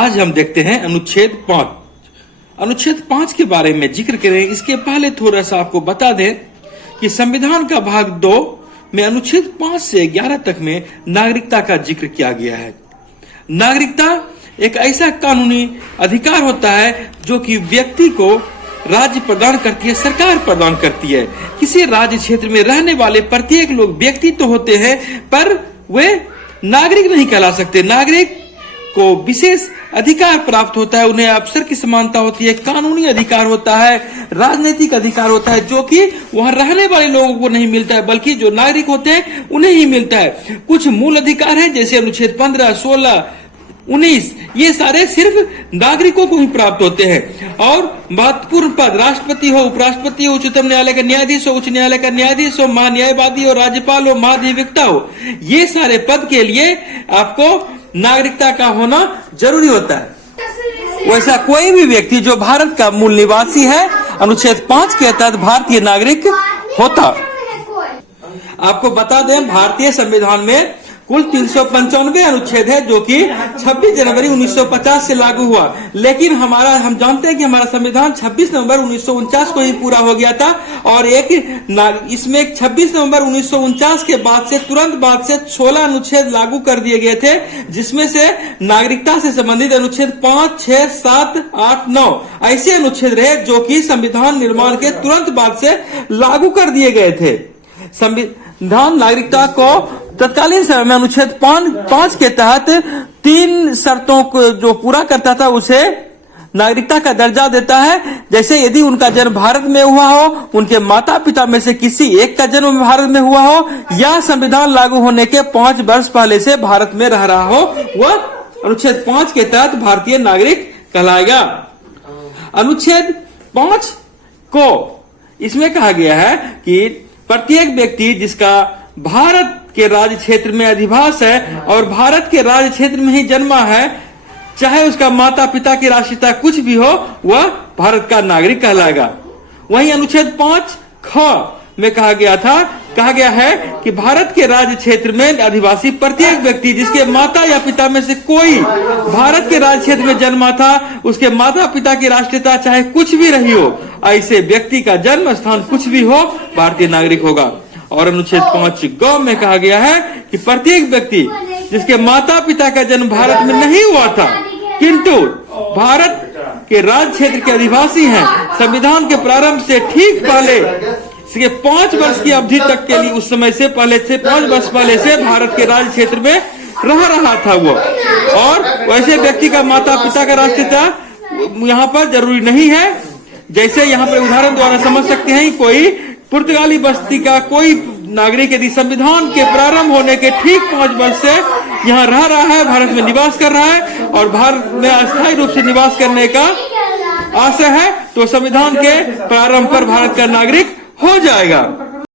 आज हम देखते हैं अनुच्छेद 5। अनुच्छेद 5 के बारे में जिक्र करें इसके पहले थोड़ा सा आपको बता दें कि संविधान का भाग 2 में अनुच्छेद 5 से 11 तक में नागरिकता का जिक्र किया गया है। नागरिकता एक ऐसा कानूनी अधिकार होता है जो कि व्यक्ति को राज्य प्रदान करती है, सरकार प्रदान करती है। किसी राज्य क्षेत्र में रहने वाले प्रत्येक लोग व्यक्ति तो होते हैं पर वे नागरिक नहीं कहला सकते। नागरिक को विशेष अधिकार प्राप्त होता है, उन्हें अवसर की समानता होती है, कानूनी अधिकार होता है, राजनीतिक अधिकार होता है जो कि वहां रहने वाले लोगों को नहीं मिलता है बल्कि जो नागरिक होते हैं उन्हें ही मिलता है। कुछ मूल अधिकार है जैसे अनुच्छेद 15, 16, 19, ये सारे सिर्फ नागरिकों को ही प्राप्त होते हैं। और महत्वपूर्ण पद राष्ट्रपति हो, उपराष्ट्रपति हो, उच्चतम न्यायालय का न्यायाधीश हो, उच्च न्यायालय का न्यायाधीश हो, महान्यायवादी हो, राज्यपाल हो, महाधिवक्ता हो, ये सारे पद के लिए आपको नागरिकता का होना जरूरी होता है। वैसा कोई भी व्यक्ति जो भारत का मूल निवासी है अनुच्छेद 5 के तहत भारतीय नागरिक होता। आपको बता दें भारतीय संविधान में कुल 395 अनुच्छेद है जो कि 26 जनवरी 1950 से लागू हुआ, लेकिन हम जानते हैं कि हमारा संविधान 26 नवंबर 1949 को ही पूरा हो गया था। और इसमें 26 नवंबर 1949 के बाद से तुरंत बाद से 16 अनुच्छेद लागू कर दिए गए थे, जिसमें से नागरिकता से संबंधित अनुच्छेद 5, 6, 7, 8, 9 ऐसे अनुच्छेद रहे जो कि संविधान निर्माण के तुरंत बाद से लागू कर दिए गए थे। संविधान नागरिकता को तत्कालीन समय में अनुच्छेद 5 के तहत 3 शर्तों को जो पूरा करता था उसे नागरिकता का दर्जा देता है। जैसे यदि उनका जन्म भारत में हुआ हो, उनके माता पिता में से किसी एक का जन्म भारत में हुआ हो, या संविधान लागू होने के 5 वर्ष पहले से भारत में रह रहा हो, वह अनुच्छेद 5 के तहत भारतीय नागरिक कहलाएगा। अनुच्छेद 5 को इसमें कहा गया है कि प्रत्येक व्यक्ति जिसका भारत के राज्य क्षेत्र में अधिवास है और भारत के राज्य क्षेत्र में ही जन्मा है, चाहे उसका माता पिता की राष्ट्रीयता कुछ भी हो, वह भारत का नागरिक कहलाएगा। वहीं अनुच्छेद 5 ख में कहा गया है कि भारत के राज्य क्षेत्र में अधिवासी प्रत्येक व्यक्ति जिसके माता या पिता में से कोई भारत के राज्य क्षेत्र में जन्मा था, उसके माता पिता की राष्ट्रीयता चाहे कुछ भी रही हो, ऐसे व्यक्ति का जन्म स्थान कुछ भी हो, भारतीय नागरिक होगा। और अनुच्छेद 5 ग में कहा गया है कि प्रत्येक व्यक्ति जिसके माता पिता का जन्म भारत में नहीं हुआ था किंतु भारत के राज्य क्षेत्र के अधिवासी हैं, संविधान के प्रारंभ से ठीक पहले इसके 5 वर्ष की अवधि तक के लिए उस समय से 5 वर्ष पहले से भारत के राज्य क्षेत्र में रह रहा था वो, और वैसे व्यक्ति का माता पिता का राष्ट्रीयता यहाँ पर जरूरी नहीं है। जैसे यहाँ पर उदाहरण द्वारा समझ सकते हैं, कोई पुर्तगाली बस्ती का कोई नागरिक यदि संविधान के प्रारंभ होने के ठीक 5 वर्ष से यहाँ रह रहा है, भारत में निवास कर रहा है और भारत में अस्थायी रूप से निवास करने का आशा है, तो संविधान के प्रारंभ पर भारत का नागरिक हो जाएगा।